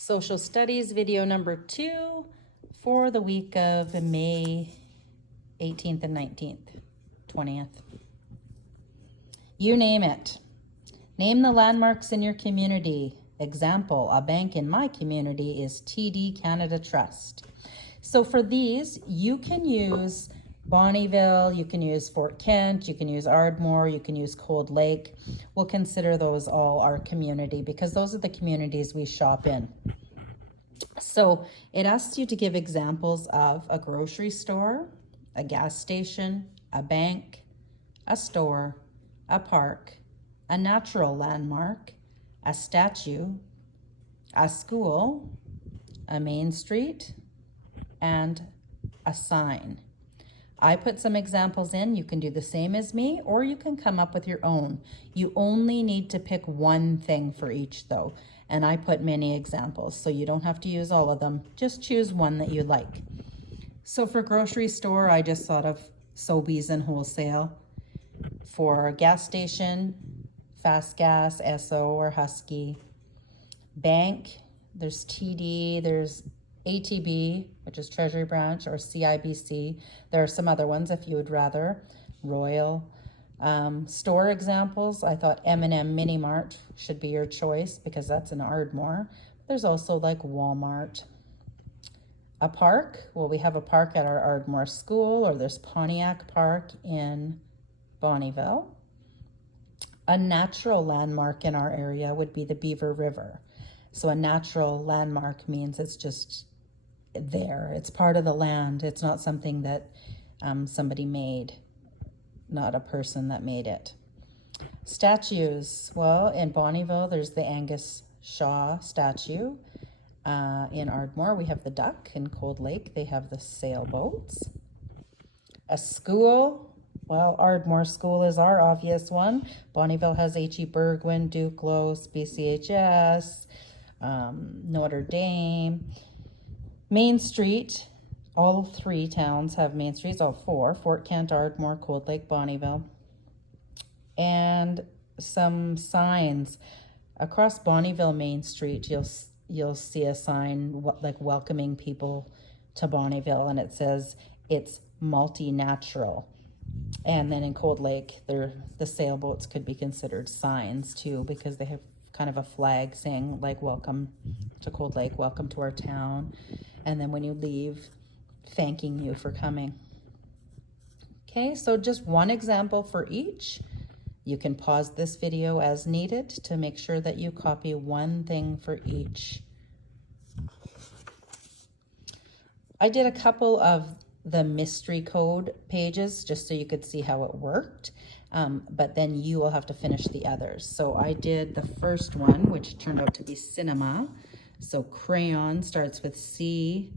Social Studies video number 2 for the week of May 18th and 19th, 20th. You name it. Name the landmarks in your community. Example, a bank in my community is TD Canada Trust. So for these, you can use Bonnyville, you can use Fort Kent, you can use Ardmore, you can use Cold Lake. We'll consider those all our community because those are the communities we shop in. So it asks you to give examples of a grocery store, a gas station, a bank, a store, a park, a natural landmark, a statue, a school, a main street, and a sign. I put some examples in. You can do the same as me, or you can come up with your own. You only need to pick one thing for each though. And I put many examples, so you don't have to use all of them. Just choose one that you like. So for grocery store, I just thought of Sobeys and wholesale. For gas station, Fast Gas, Esso, or Husky. Bank, there's TD, there's ATB, which is Treasury Branch, or CIBC. There are some other ones if you would rather. Royal. Store examples, I thought M&M Mini Mart should be your choice because that's in Ardmore. There's also like Walmart. A park, well, we have a park at our Ardmore school, or there's Pontiac Park in Bonnyville. A natural landmark in our area would be the Beaver River. So a natural landmark means it's just there. It's part of the land. It's not something that somebody made, not a person that made it. Statues, well, in Bonnyville, there's the Angus Shaw statue. In Ardmore, we have the duck. In Cold Lake, they have the sailboats. A school, well, Ardmore School is our obvious one. Bonnyville has H.E. Burgwin, Duclos, BCHS, Notre Dame. Main Street, all 3 towns have main streets, all 4, Fort Kent, Ardmore, Cold Lake, Bonnyville. And some signs. Across Bonnyville Main Street, you'll see a sign like welcoming people to Bonnyville, and it says it's multi-natural. And then in Cold Lake, the sailboats could be considered signs too, because they have kind of a flag saying like welcome to Cold Lake, welcome to our town. And then when you leave, thanking you for coming. Okay, so just one example for each. You can pause this video as needed to make sure that you copy one thing for each. I did a couple of the mystery code pages just so you could see how it worked, but then you will have to finish the others. So I did the first one, which turned out to be cinema. So crayon starts with C,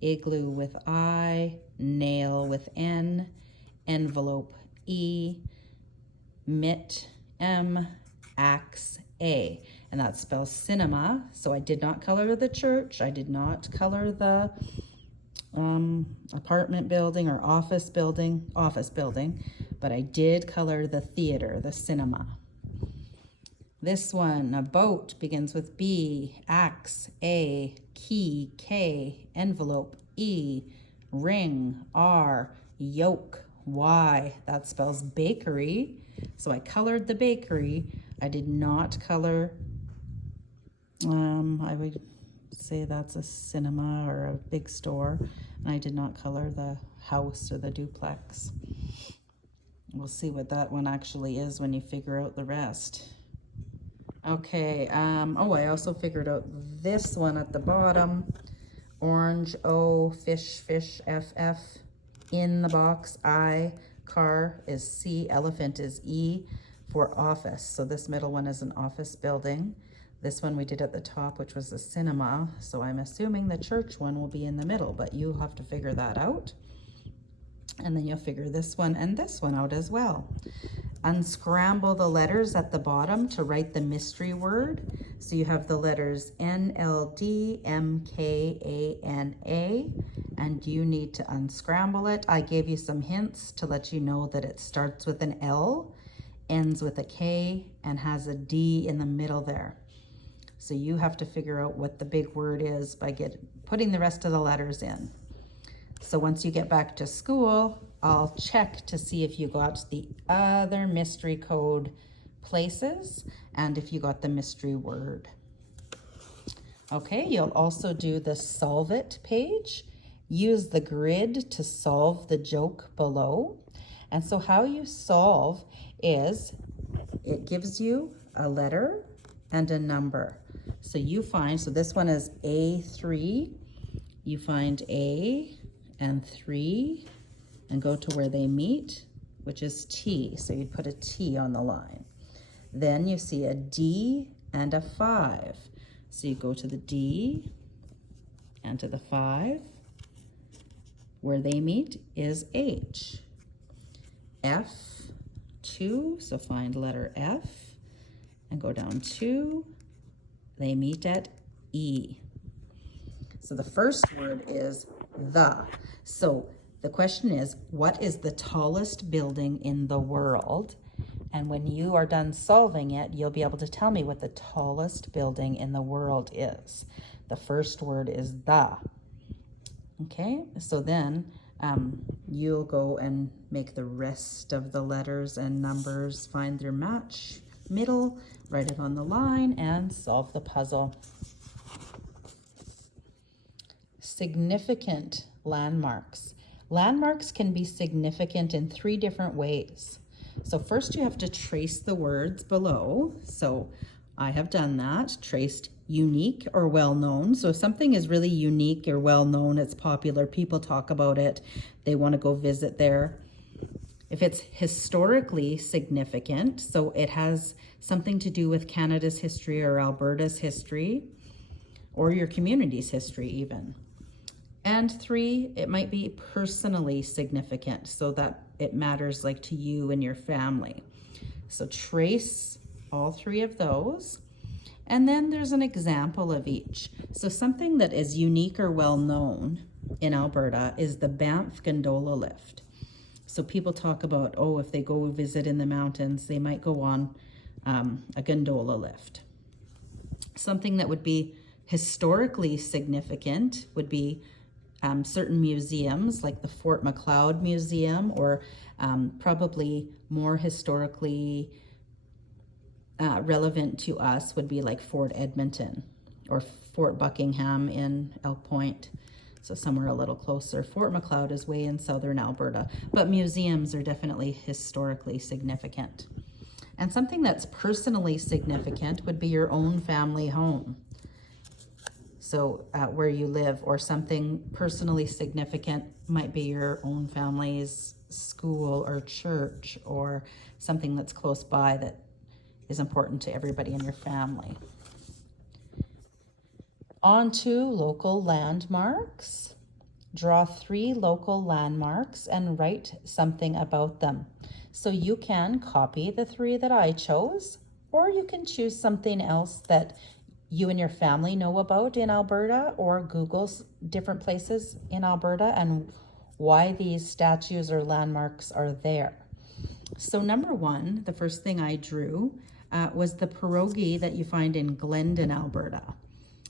igloo with I, nail with N, envelope E, mitt M, axe A, and that spells cinema. So I did not color the church. I did not color the apartment building or office building, but I did color the theater, the cinema. This one, a boat, begins with B, axe, A, key, K, envelope, E, ring, R, yoke, Y. That spells bakery. So I colored the bakery. I did not color, I would say that's a cinema or a big store. And I did not color the house or the duplex. We'll see what that one actually is when you figure out the rest. Okay, oh, I also figured out this one at the bottom. Orange, O, fish, FF. In the box, I. Car is C, elephant is E for office. So this middle one is an office building. This one we did at the top, which was the cinema. So I'm assuming the church one will be in the middle, but you'll have to figure that out. And then you'll figure this one and this one out as well. Unscramble the letters at the bottom to write the mystery word. So you have the letters NLD, MKANA, and you need to unscramble it. I gave you some hints to let you know that it starts with an L, ends with a K, and has a D in the middle there. So you have to figure out what the big word is by putting the rest of the letters in. So once you get back to school, I'll check to see if you got the other mystery code places and if you got the mystery word. Okay, you'll also do the Solve It page. Use the grid to solve the joke below. And so how you solve is it gives you a letter and a number. So you find, so this one is A3. You find A and 3 and go to where they meet, which is T. So you'd put a T on the line. Then you see a D and a 5. So you go to the D and to the 5. Where they meet is H. F2, so find letter F and go down 2. They meet at E. So the first word is the. So the question is, what is the tallest building in the world? And when you are done solving it, you'll be able to tell me what the tallest building in the world is. The first word is the. Okay, so then you'll go and make the rest of the letters and numbers, find their match middle, write it on the line, and solve the puzzle. Significant landmarks. Landmarks can be significant in 3 different ways. So first you have to trace the words below. So I have done that, traced unique or well-known. So if something is really unique or well-known, it's popular, people talk about it, they want to go visit there. If it's historically significant, so it has something to do with Canada's history or Alberta's history, or your community's history even. And 3, it might be personally significant, so that it matters like to you and your family. So trace all 3 of those. And then there's an example of each. So something that is unique or well-known in Alberta is the Banff Gondola Lift. So people talk about, oh, if they go visit in the mountains, they might go on a gondola lift. Something that would be historically significant would be certain museums like the Fort Macleod Museum, or probably more historically relevant to us would be like Fort Edmonton or Fort Buckingham in Elk Point. So somewhere a little closer. Fort Macleod is way in southern Alberta, but museums are definitely historically significant. And something that's personally significant would be your own family home. So where you live, or something personally significant might be your own family's school or church, or something that's close by that is important to everybody in your family. On to local landmarks. Draw 3 local landmarks and write something about them. So you can copy the 3 that I chose, or you can choose something else that you and your family know about in Alberta, or Google different places in Alberta and why these statues or landmarks are there. So number 1, the first thing I drew was the pierogi that you find in Glendon, Alberta.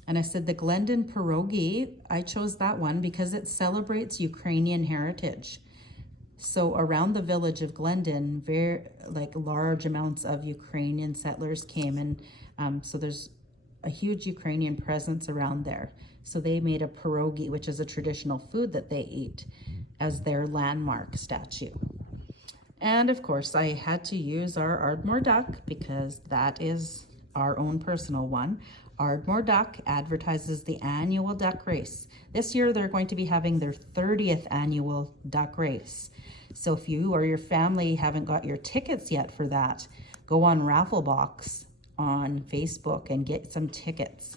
And I said the Glendon pierogi, I chose that one because it celebrates Ukrainian heritage. So around the village of Glendon, large amounts of Ukrainian settlers came, and so there's a huge Ukrainian presence around there. So they made a pierogi, which is a traditional food that they eat, as their landmark statue. And of course, I had to use our Ardmore Duck because that is our own personal one. Ardmore Duck advertises the annual duck race. This year, they're going to be having their 30th annual duck race. So if you or your family haven't got your tickets yet for that, go on Rafflebox on Facebook and get some tickets.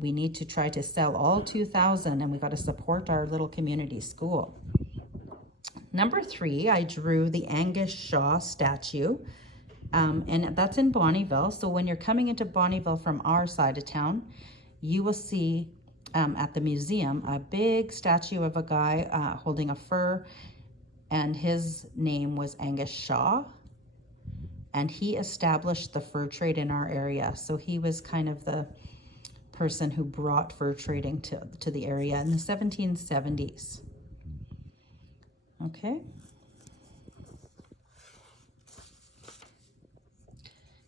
We need to try to sell all 2,000, and we got to support our little community school. Number 3, I drew the Angus Shaw statue, and that's in Bonnyville. So when you're coming into Bonnyville from our side of town, you will see at the museum a big statue of a guy holding a fur, and his name was Angus Shaw. and he established the fur trade in our area. So he was kind of the person who brought fur trading to the area in the 1770s. Okay.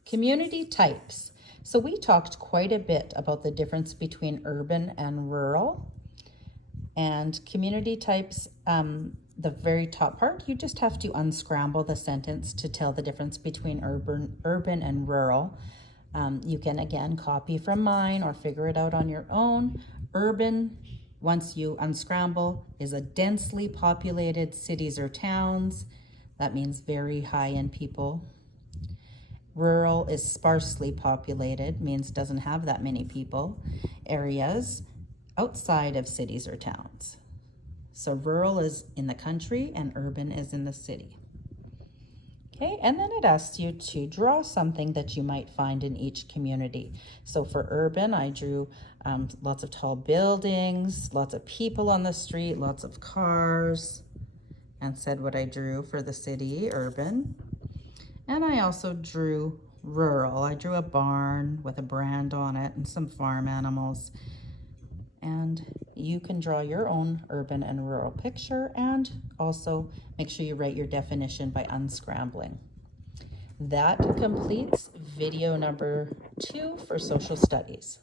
Community types. So we talked quite a bit about the difference between urban and rural. And community types, the very top part, you just have to unscramble the sentence to tell the difference between urban and rural. You can, again, copy from mine or figure it out on your own. Urban, once you unscramble, is a densely populated cities or towns. That means very high in people. Rural is sparsely populated, means doesn't have that many people. Areas outside of cities or towns. So rural is in the country and urban is in the city. Okay, and then it asks you to draw something that you might find in each community. So for urban, I drew lots of tall buildings, lots of people on the street, lots of cars, and said what I drew for the city, urban. And I also drew rural. I drew a barn with a brand on it and some farm animals. And you can draw your own urban and rural picture, and also make sure you write your definition by unscrambling. That completes video number 2 for social studies.